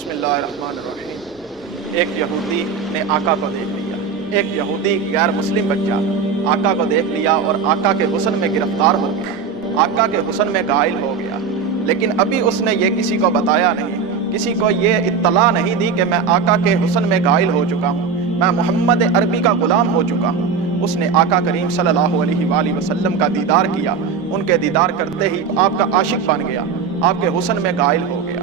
بسم اللہ الرحمن الرحیم۔ ایک یہودی نے آقا کو دیکھ لیا، ایک یہودی غیر مسلم بچہ آقا کو دیکھ لیا اور آقا کے حسن میں گرفتار ہو گیا، آقا کے حسن میں غائل ہو گیا، لیکن ابھی اس نے یہ کسی کو بتایا نہیں، کسی کو یہ اطلاع نہیں دی کہ میں آقا کے حسن میں غائل ہو چکا ہوں، میں محمد عربی کا غلام ہو چکا ہوں۔ اس نے آقا کریم صلی اللہ علیہ وآلہ وسلم کا دیدار کیا، ان کے دیدار کرتے ہی آپ کا عاشق بن گیا، آپ کے حسن میں غائل ہو گیا۔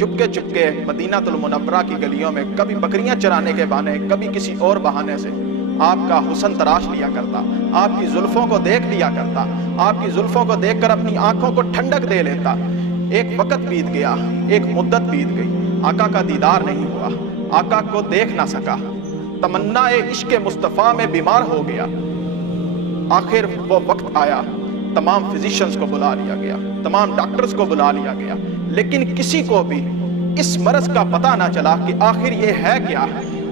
چپکے چپکے مدینہ المنورہ کی گلیوں میں کبھی بکریاں چرانے کے بہانے، کبھی کسی اور بہانے سے آپ کا حسن تراش لیا کرتا، آپ کی زلفوں کو دیکھ لیا کرتا، آپ کی زلفوں کو دیکھ کر اپنی آنکھوں کو ٹھنڈک دے لیتا۔ ایک وقت بیت گیا، ایک مدت بیت گئی، آقا کا دیدار نہیں ہوا، آقا کو دیکھ نہ سکا، تمنا عشق مصطفیٰ میں بیمار ہو گیا۔ آخر وہ وقت آیا، تمام فزیشنز کو بلا لیا گیا، تمام ڈاکٹرز کو بلا لیا گیا، لیکن کسی کو بھی اس مرض کا پتہ نہ چلا کہ آخر یہ ہے کیا،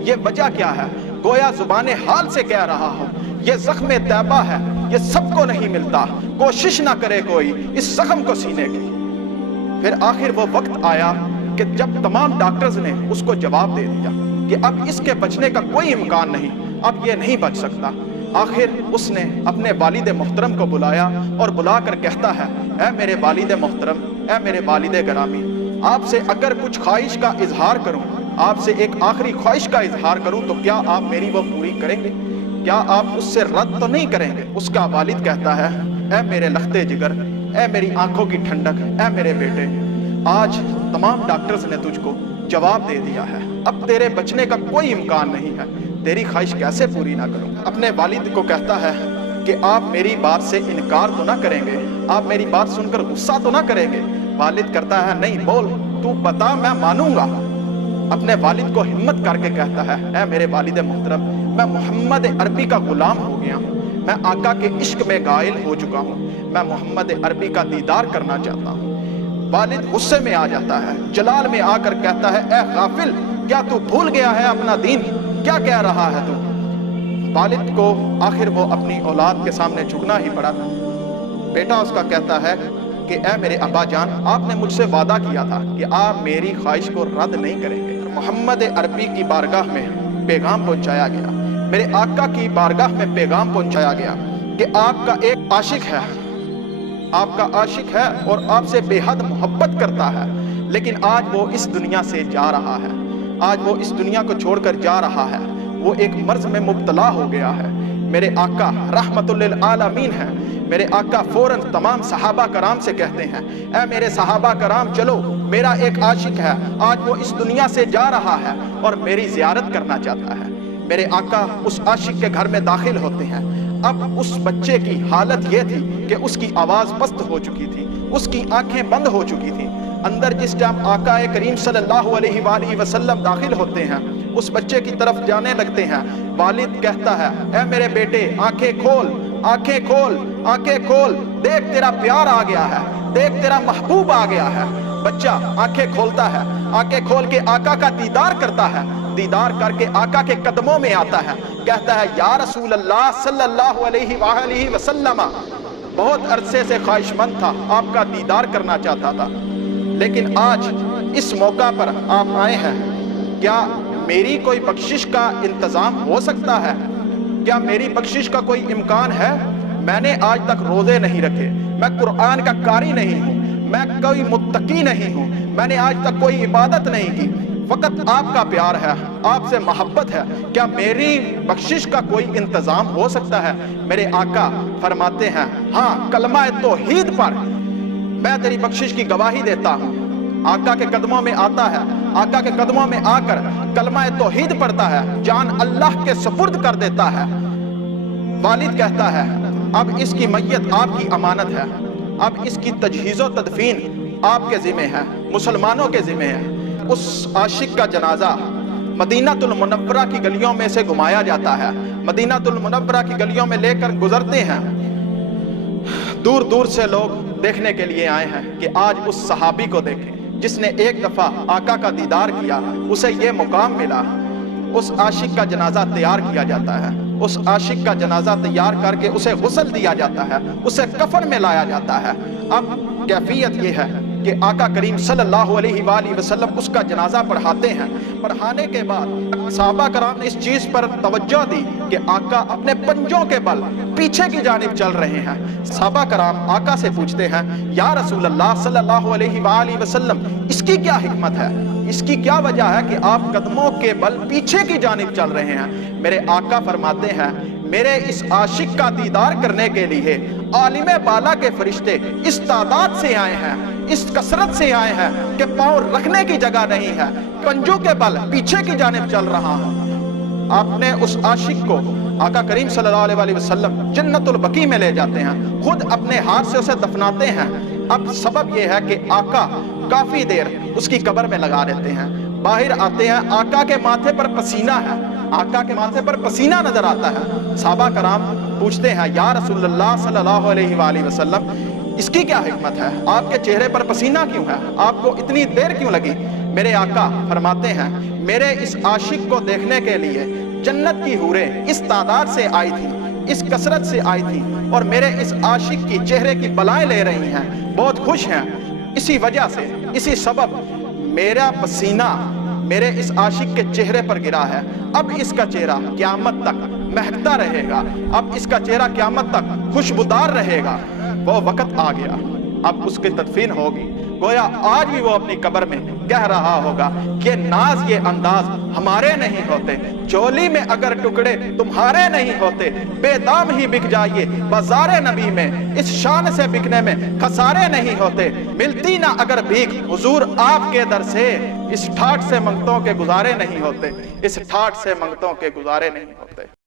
یہ وجہ کیا ہے۔ گویا زبان حال سے کہہ رہا ہوں، یہ زخم طیبہ ہے، یہ سب کو نہیں ملتا، کوشش نہ کرے کوئی اس زخم کو سینے کی۔ پھر آخر وہ وقت آیا کہ جب تمام ڈاکٹرز نے اس کو جواب دے دیا کہ اب اس کے بچنے کا کوئی امکان نہیں، اب یہ نہیں بچ سکتا۔ آخر اس نے اپنے والد محترم کو بلایا اور بلا کر کہتا ہے، اے میرے والد محترم، اے میرے والد گرامی، آپ سے اگر کچھ خواہش کا اظہار کروں، آپ سے ایک آخری خواہش کا اظہار کروں تو کیا آپ میری وہ پوری کریں گے؟ کیا آپ اس سے رد تو نہیں کریں گے؟ اس کا والد کہتا ہے، اے میرے لختے جگر، اے میری آنکھوں کی ٹھنڈک، اے میرے بیٹے، آج تمام ڈاکٹرز نے تجھ کو جواب دے دیا ہے، اب تیرے بچنے کا کوئی امکان نہیں ہے، تیری خواہش کیسے پوری نہ کروں؟ اپنے والد کو کہتا ہے کہ آپ میری بات سے انکار تو نہ کریں گے، آپ میری بات سن کر غصہ تو نہ کریں گے؟ والد کرتا ہے، نہیں، بول، تو بتا، میں مانوں گا۔ اپنے والد کو ہمت کر کے کہتا ہے، اے میرے والد محترم، میں محمد عربی کا غلام ہو گیا ہوں، میں آقا کے عشق میں غائل ہو چکا ہوں، میں محمد عربی کا دیدار کرنا چاہتا ہوں۔ والد غصے میں آ جاتا ہے، جلال میں آ کر کہتا ہے، اے غافل، کیا تو بھول گیا ہے اپنا دین؟ کیا کہہ رہا ہے تو؟ والد کو آخر وہ اپنی اولاد کے سامنے جھکنا ہی پڑا۔ بیٹا اس کا کہتا ہے کہ اے میرے ابا جان، آپ نے مجھ سے وعدہ کیا تھا کہ آپ میری خواہش کو رد نہیں کریں گے۔ محمد عربی کی بارگاہ میں پیغام پہنچایا گیا، میرے آقا کی بارگاہ میں پیغام پہنچایا گیا کہ آپ کا ایک عاشق ہے، آپ کا عاشق ہے اور آپ سے بے حد محبت کرتا ہے، لیکن آج وہ اس دنیا سے جا رہا ہے، آج وہ اس دنیا کو چھوڑ کر جا رہا ہے، وہ ایک مرض میں مبتلا ہو گیا ہے۔ میرے آقا رحمت للعالمین ہیں، میرے آقا فوراً تمام صحابہ کرام سے کہتے ہیں، اے میرے صحابہ کرام چلو، میرا ایک عاشق ہے، آج وہ اس دنیا سے جا رہا ہے اور میری زیارت کرنا چاہتا ہے۔ میرے آقا اس عاشق کے گھر میں داخل ہوتے ہیں۔ اب اس بچے کی حالت یہ تھی کہ اس کی آواز پست ہو چکی تھی، اس کی آنکھیں بند ہو چکی تھی۔ اندر جس ٹائم آقا کریم صلی اللہ علیہ وآلہ وسلم داخل ہوتے ہیں، اس بچے کی طرف جانے لگتے ہیں، والد کہتا ہے، اے میرے بیٹے، آنکھیں کھول، آنکھیں کھول، آنکھیں کھول، دیکھ تیرا پیار آ گیا ہے، دیکھ تیرا محبوب آ گیا ہے۔ بچہ آنکھیں کھولتا ہے، آنکھیں کھول کے آقا کا دیدار کرتا ہے، دیدار کر کے آقا کے قدموں میں آتا ہے، کہتا ہے، یا رسول اللہ صلی اللہ علیہ وآلہ وسلم، بہت عرصے سے خواہش مند تھا، آپ کا دیدار کرنا چاہتا تھا، لیکن آج اس موقع پر آپ آئے ہیں، کیا میری کوئی بخشش کا انتظام ہو سکتا ہے؟ کیا میری بخشش کا کوئی امکان ہے؟ میں نے آج تک روزے نہیں رکھے، میں قرآن کا قاری نہیں ہوں، میں کوئی متقی نہیں ہوں، میں نے آج تک کوئی عبادت نہیں کی، فقط آپ کا پیار ہے، آپ سے محبت ہے، کیا میری بخشش کا کوئی انتظام ہو سکتا ہے؟ میرے آقا فرماتے ہیں، ہاں، کلمہ توحید پر میں تیری بخشش کی گواہی دیتا ہوں۔ آقا کے قدموں میں آتا ہے، آقا کے قدموں میں آ کر کلمہ توحید پڑھتا ہے، جان اللہ کے سپرد کر دیتا ہے۔ والد کہتا ہے، اب اس کی میت آپ کی امانت ہے، اب اس کی تجہیز و تدفین آپ کے ذمہ ہے، مسلمانوں کے ذمہ ہے۔ اس عاشق کا جنازہ مدینہ المنورہ کی گلیوں میں سے گھمایا جاتا ہے، مدینہ المنورہ کی گلیوں میں لے کر گزرتے ہیں، دور دور سے لوگ دیکھنے کے لیے آئے ہیں کہ آج اس صحابی کو دیکھیں جس نے ایک دفعہ آقا کا دیدار کیا، اسے یہ مقام ملا۔ اس عاشق کا جنازہ تیار کیا جاتا ہے، اس عاشق کا جنازہ تیار کر کے اسے غسل دیا جاتا ہے، اسے کفن میں لایا جاتا ہے۔ اب کیفیت یہ ہے کہ آقا کریم صلی اللہ علیہ وآلہ وسلم اس کا جنازہ پڑھاتے ہیں۔ پڑھانے کے بعد صحابہ کرام نے اس چیز پر توجہ دی کہ آقا اپنے پنجوں کے بل پیچھے کی جانب چل رہے ہیں۔ صحابہ کرام آقا سے پوچھتے ہیں یا رسول اللہ صلی اللہ علیہ وآلہ وسلم اس کی کیا حکمت ہے، اس کی کیا وجہ ہے کہ آپ قدموں کے بل پیچھے کی جانب چل رہے ہیں؟ میرے آقا فرماتے ہیں میرے اس عاشق کا دیدار کرنے کے لیے عالم بالا کے فرشتے اس تعداد سے آئے ہیں، اس کثرت سے آئے ہیں کہ پاؤں رکھنے کی جگہ نہیں ہے، پنجوں کے بل پیچھے کی جانب چل رہا ہوں۔ آپ نے اس عاشق کو آقا کریم صلی اللہ علیہ وآلہ وسلم جنت البقیع میں لے جاتے ہیں، خود اپنے ہاتھ سے اسے دفناتے ہیں۔ اب سبب یہ ہے کہ آقا کافی دیر اس کی قبر میں لگا دیتے ہیں، باہر آتے ہیں، آقا کے ماتھے پر پسینہ ہے، آقا کے ماتھے پر پسینہ نظر آتا ہے۔ صحابہ کرام پوچھتے ہیں یا رسول اللہ صلی اللہ علیہ وآلہ وسلم اس کی کیا حکمت ہے، آپ کے چہرے پر پسینہ کیوں ہے، آپ کو اتنی دیر کیوں لگی؟ میرے آقا فرماتے ہیں میرے اس عاشق کو دیکھنے کے لیے جنت کی حوریں اس تعداد سے آئی تھی، اس کثرت سے آئی تھی، اور میرے اس عاشق کی چہرے کی بلائیں لے رہی ہیں، بہت خوش ہیں۔ اسی وجہ سے، اسی سبب میرا پسینہ میرے اس عاشق کے چہرے پر گرا ہے۔ اب اس کا چہرہ قیامت تک مہکتا رہے گا، اب اس کا چہرہ قیامت تک خوشبودار رہے گا۔ وہ وقت آ گیا، اب اس کی تدفین ہوگی۔ گویا آج بھی وہ اپنی قبر میں کہہ رہا ہوگا کہ ناز یہ انداز ہمارے نہیں ہوتے، چولی میں اگر ٹکڑے تمہارے نہیں ہوتے، بے دام ہی بک جائیے بازار نبی میں، اس شان سے بکنے میں خسارے نہیں ہوتے، ملتی نہ اگر بھیک حضور آپ کے در سے، اس ٹھاٹ سے منگتوں کے گزارے نہیں ہوتے، اس ٹھاٹ سے منگتوں کے گزارے نہیں ہوتے۔